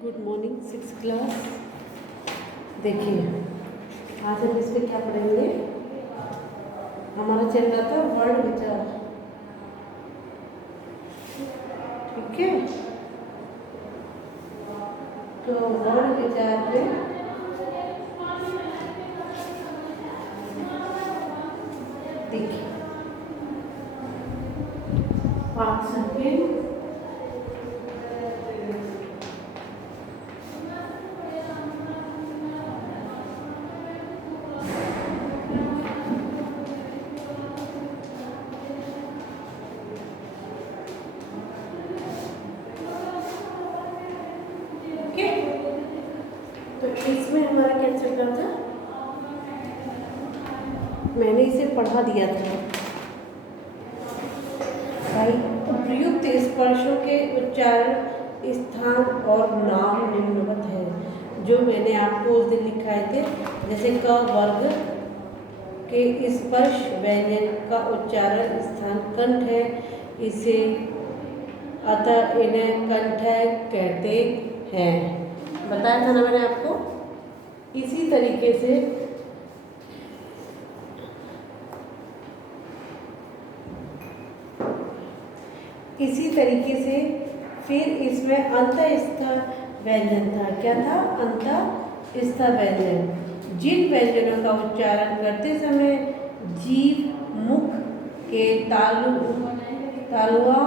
Good morning 6th class. देखिए आज हम इसमें क्या पढ़ेंगे। हमारा चल रहा था वर्ड विचार, ठीक है। तो वर्ड विचार में देखिए 5 सेकेंड। तो इसमें हमारा क्या चल रहा था, मैंने इसे पढ़ा दिया था भाई। उपयुक्त स्पर्शों के उच्चारण, स्थान और नाम निम्नवत है। जो मैंने आपको उस दिन लिखाए थे, जैसे क वर्ग के स्पर्श व्यंजन का उच्चारण स्थान कंठ है, इसे अतः इन्हें कंठ कहते हैं। बताया था ना मैंने आपको। इसी तरीके से फिर इसमें अंतःस्थ व्यंजन था। क्या था? अंतःस्थ व्यंजन। जिन व्यंजनों का उच्चारण करते समय जीभ मुख के तालुओं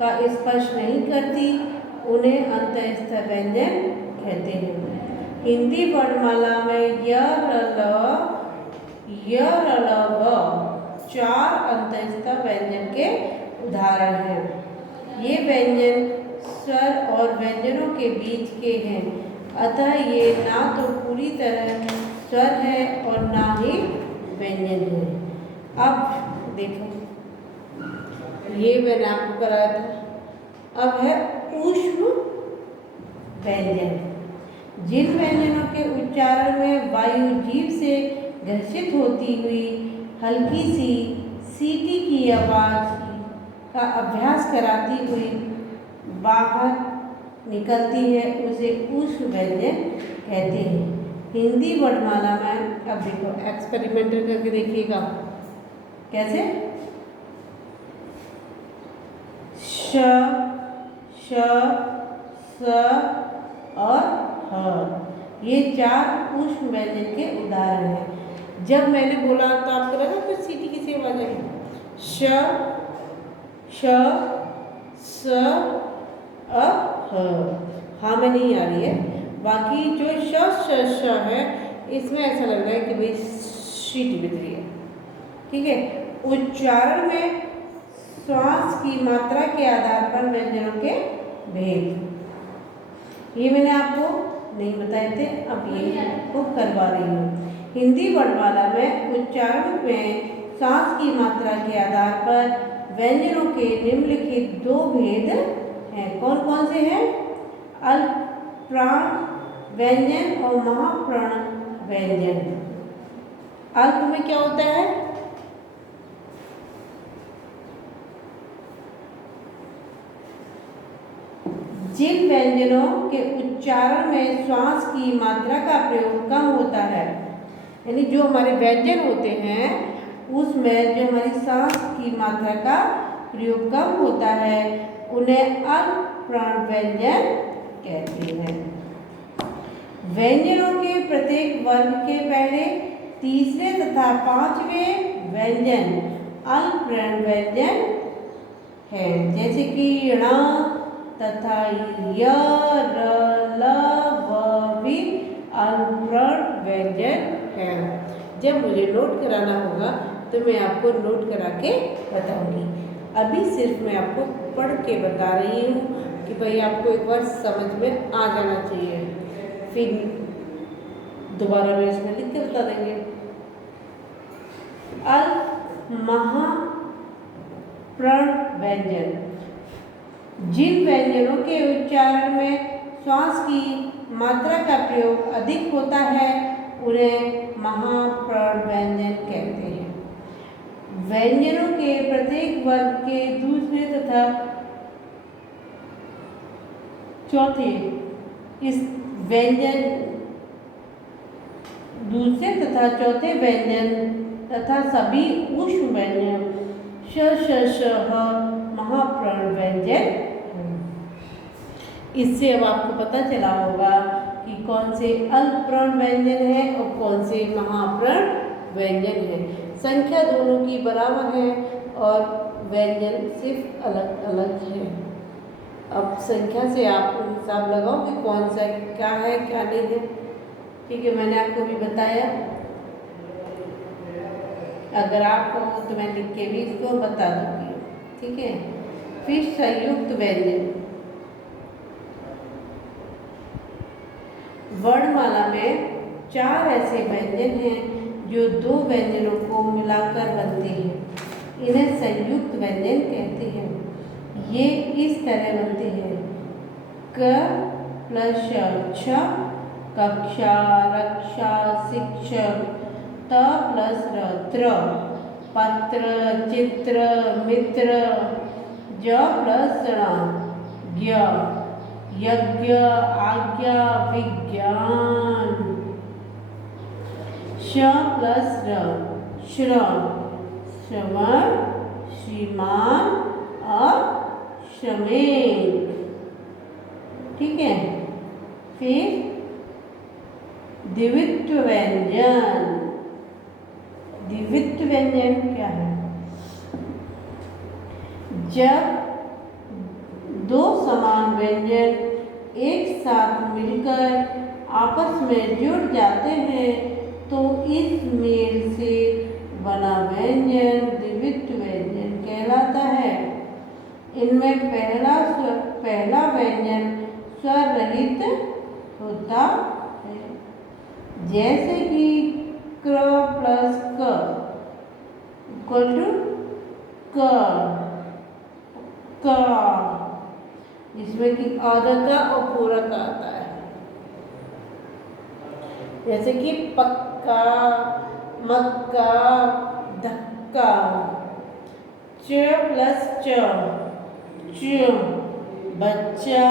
का स्पर्श नहीं करती, उन्हें अंतःस्थ व्यंजन कहते हैं। हिंदी वर्णमाला में य, र, ल, व 4 अंतःस्थ व्यंजन के उदाहरण हैं। ये व्यंजन स्वर और व्यंजनों के बीच के हैं, अतः ये ना तो पूरी तरह स्वर है और ना ही व्यंजन है। अब देखो, ये मैंने आपको कराया था। अब है ऊष्म व्यंजन। जिन व्यंजनों के उच्चारण में वायु जीभ से घर्षित होती हुई हल्की सी सीटी की आवाज का अभ्यास कराती हुई बाहर निकलती है, उसे ऊष्म व्यंजन कहते हैं। हिंदी वर्णमाला में अब देखो, एक्सपेरिमेंटल करके देखिएगा कैसे। श, श, स और ह, ये 4 ऊष्म व्यंजन के उदाहरण हैं। जब मैंने बोला तो आपको लगा कुछ सीटी किसी आवाज आई। श, श, स, अ, ह। हाँ में नहीं आ रही है। बाकी जो श है, इसमें ऐसा लग रहा है कि भाई सीटी बज रही है, ठीक है। उच्चारण में श्वास की मात्रा के आधार पर व्यंजनों के भेद, ये मैंने आपको नहीं बताए थे, अब ये आपको करवा रही हूँ। हिंदी वर्णमाला में उच्चारण में सांस की मात्रा के आधार पर व्यंजनों के निम्नलिखित 2 भेद हैं। कौन कौन से हैं? अल्प प्राण व्यंजन और महाप्राण व्यंजन। अल्प में क्या होता है? जिन व्यंजनों के उच्चारण में श्वास की मात्रा का प्रयोग कम होता है, यानी जो हमारे व्यंजन होते हैं उसमें जो हमारी सांस की मात्रा का प्रयोग कम होता है, उन्हें अल्प प्राण व्यंजन कहते हैं। व्यंजनों के प्रत्येक वर्ग के पहले, तीसरे तथा 5वें व्यंजन अल्प प्राण व्यंजन है, जैसे कि ण तथा य, र, ल, व भी अल्प प्राण व्यंजन है। जब मुझे नोट कराना होगा तो मैं आपको नोट करा के बताऊंगी। अभी सिर्फ मैं आपको पढ़ के बता रही हूँ कि भाई आपको एक बार समझ में आ जाना चाहिए, फिर दोबारा मैं इसमें लिख के बता देंगे। अल्प महा प्रण व्यंजन। जिन व्यंजनों के उच्चारण में श्वास की मात्रा का प्रयोग अधिक होता है, उन्हें महाप्राण व्यंजन कहते हैं। व्यंजनों के प्रत्येक वर्ग के दूसरे तथा चौथे इस व्यंजन दूसरे तथा चौथे व्यंजन तथा सभी ऊष्म व्यंजन श महाप्राण व्यंजन। इससे अब आपको पता चला होगा कि कौन से अल्पप्राण व्यंजन है और कौन से महाप्राण व्यंजन है। संख्या दोनों की बराबर है और व्यंजन सिर्फ अलग अलग है। अब संख्या से आप हिसाब लगाओ कि कौन सा क्या है क्या नहीं है। ठीक है, मैंने आपको भी बताया। अगर आप कहो तो मैं लिख के भी इसको बता दूंगी। ठीक है, फिर संयुक्त व्यंजन। वर्णमाला में 4 ऐसे व्यंजन हैं जो 2 व्यंजनों को मिलाकर बनते हैं। इन्हें संयुक्त व्यंजन कहते हैं। ये इस तरह बनते हैं: क प्लस छ, कक्षा, रक्षा, शिक्षक। त प्लस र, त्र, पत्र, चित्र, मित्र। ज प्लस ण, ज्ञ, यज्ञ, आज्ञा, विज्ञान। श प्लस र, श्रम, श्रवण, श्रीमान और श्रमिक। ठीक है, फिर द्वित्व व्यंजन। द्वित्व व्यंजन क्या है? जब 2 समान व्यंजन एक साथ मिलकर आपस में जुड़ जाते हैं तो इस मेल से बना व्यंजन द्वित्व व्यंजन कहलाता है। इनमें पहला व्यंजन स्वर रहित होता है, जैसे कि क्र प्लस क इक्वल टू क, जिसमें कि आधा और पूरा का आता है। जैसे कि पक्का, मक्का, धक्का। च प्लस च, बच्चा,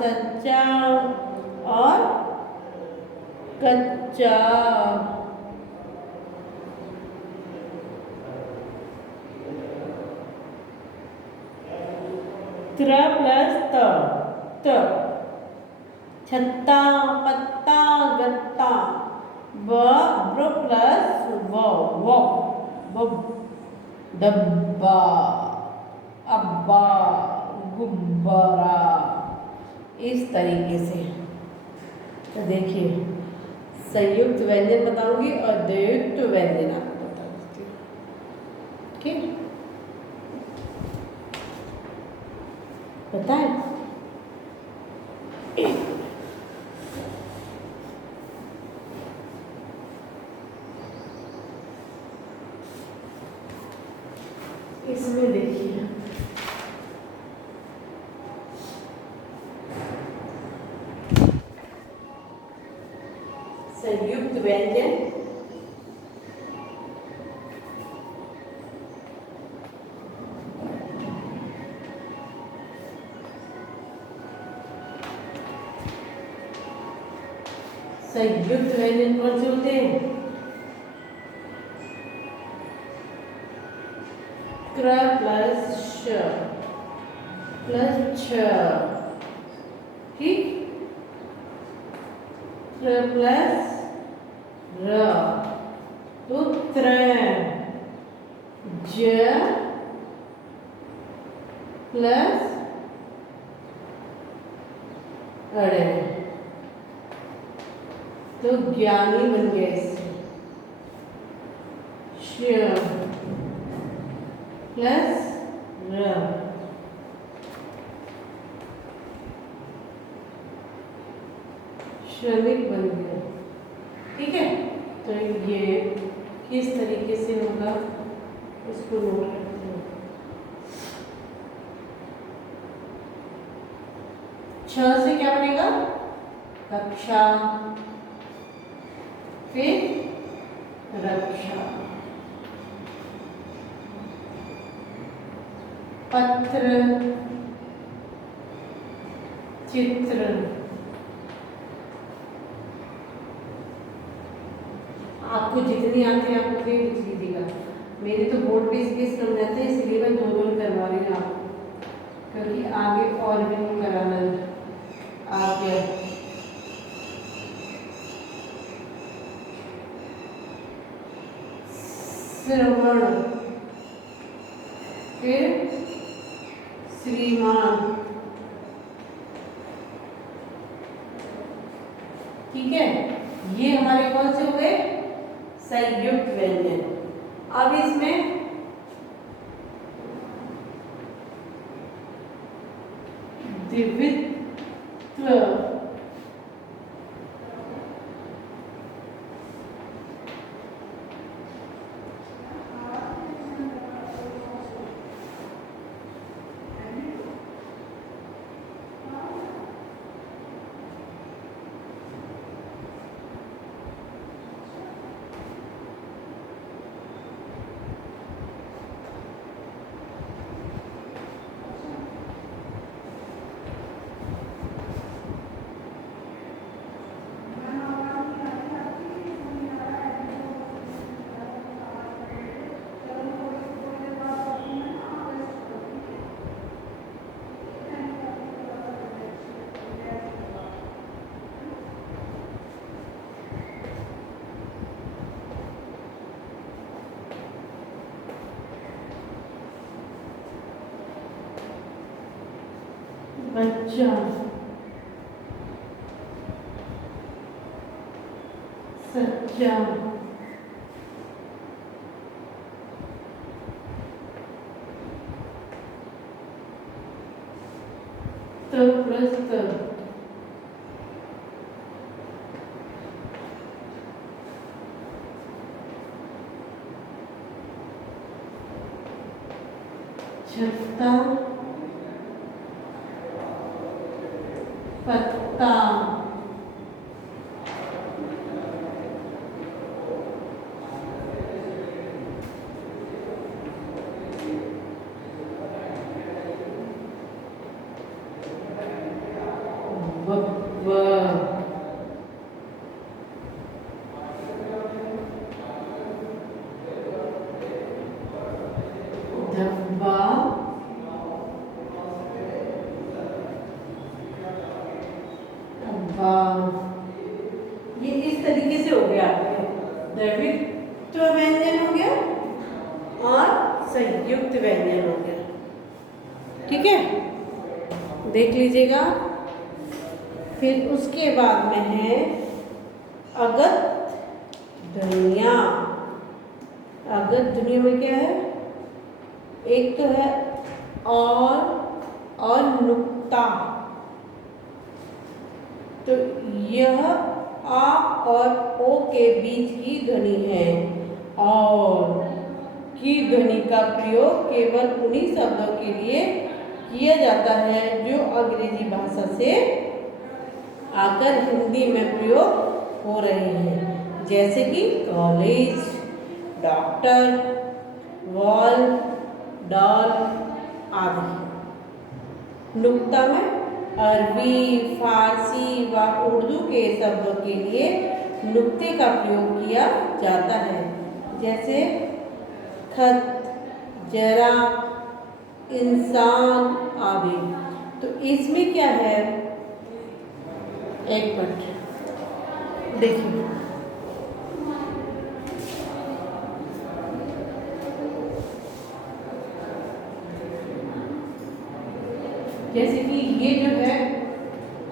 सच्चा और कच्चा। त्र प्लस त, छत्ता, पत्ता, गत्ता। ब्र प्लस व, डब्बा, अब्बा, गुब्बारा। इस तरीके से तो देखिए, संयुक्त व्यंजन बताऊंगी और द्वैत व्यंजन आपको बताऊंगी। ठीक, बताएं। इसमें देखिए, संयुक्त व्यंजन संयुक्त व्यंजन कौन से होते हैं? क्र प्लस श प्लस छ। ठीक, क्र प्लस र तो त्र। ज प्लस अड़े तो ज्ञानी बन गया इससे। श प्लस र, श्रमिक बन गया। ठीक है, तो ये किस तरीके से होगा इसको नोट करते हैं। छ से क्या बनेगा? कक्षा, फिर रक्षा। पत्र, चित्र, आपको जितनी आती है आप उतनी लिख लीजिएगा। मेरे तो बोर्ड पे स्पेस कम रहते हैं, इसलिए मैं दो दो करवा रही हूँ आपको, क्योंकि आगे और भी नहीं कराना है आगे। श्रवण, फिर श्रीमान, ठीक है। ये हमारे कौन से हो गए? संयुक्त व्यंजन। अब इसमें द्वित्व, बच्चा, सच्चा, तटस्थ, छत्ता, पत्ता, धब्बा, ये इस तरीके से हो गया आपके द्वित्व व्यंजन हो गया और संयुक्त व्यंजन हो गया, ठीक है। देख लीजिएगा। फिर उसके बाद में है अगत ध्वनियाँ। अगत ध्वनियों में क्या है? एक तो है और नुक्ता। तो यह आ और ओ के बीच की ध्वनि है, और की ध्वनि का प्रयोग केवल उन्हीं शब्दों के लिए किया जाता है जो अंग्रेजी भाषा से आकर हिंदी में प्रयोग हो रहे हैं, जैसे कि कॉलेज, डॉक्टर, वॉल, डॉल आदि। नुक्ता में अरबी, फारसी व उर्दू के शब्दों के लिए नुक्ते का प्रयोग किया जाता है, जैसे खत, जरा, इंसान आदि। तो इसमें क्या है, एक मिनट देखिए। जैसे कि ये जो है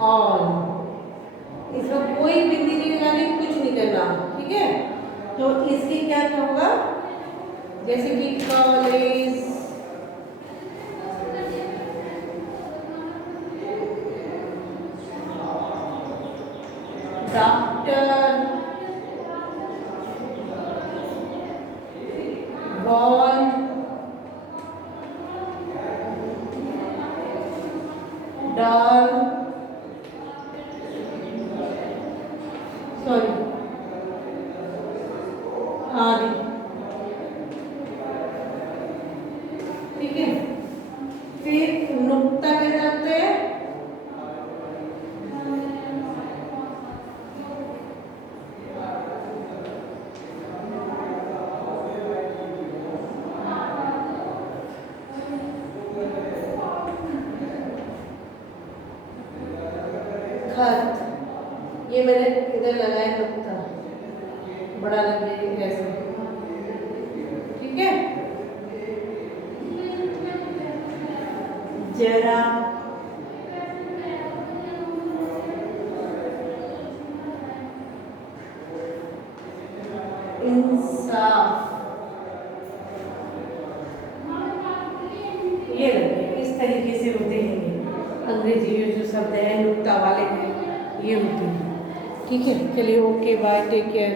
और, इसमें कोई बिंदी नहीं लगानी, कुछ नहीं करना, ठीक है। तो इसके क्या होगा, जैसे कि college, doctor, ball, doll, sorry आदि, ठीक है। फिर नुक्ता के जाते हैं खत, ये मैंने इधर लगाया नुक्ता, बड़ा लग जाएगा ऐसे, ठीक है। जरा, इंसाफ, ये लगे, इस तरीके से होते हैं ये अंग्रेजी में जो शब्द है नुक्ता वाले हैं, ये होते हैं, ठीक है। चलिए, ओके, बाय, टेक केयर।